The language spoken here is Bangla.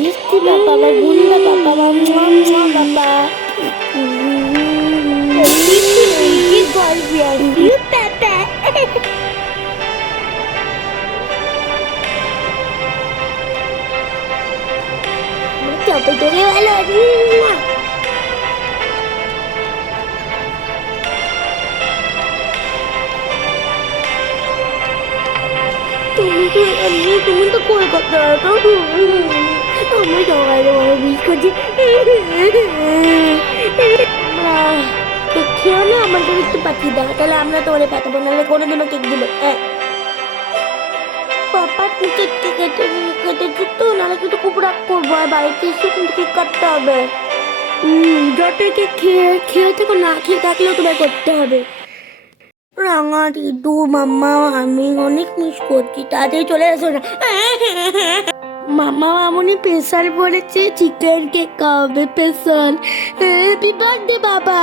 মিষ্টি বাবা, আমার গুন্ডা বাবা, আমার বাবা। কি করবি আজকে বাবা? চাপে তোকে ভালো। তুমি তো কলকাতা আমি সকালে বড় মিস করছি। কেক খেয়েও না আমাদের একটু পাঠিয়ে দাও, তাহলে আমরা তোমাদের পাঠাবো, নাহলে কোনোদিনও কেক দিবে। পাপা কেক কেটেছি তো, নাহলে কিন্তু খুব রাগ করবো, আর বাড়িতে এসে কিন্তু কেক কাটতে হবে। যত কেক খেয়ে থেকো, না খেয়ে থাকলেও তোমায় করতে হবে। রাঙা টিটু মাম্মা, আমি অনেক মিস করছি, তাড়াতাড়ি চলে এসো না। মাম্মা মামুনি প্রেসার পড়েছে, চিকেন কেক খাওয়াবে স্পেশাল। হ্যাপি বার্থডে বাবা।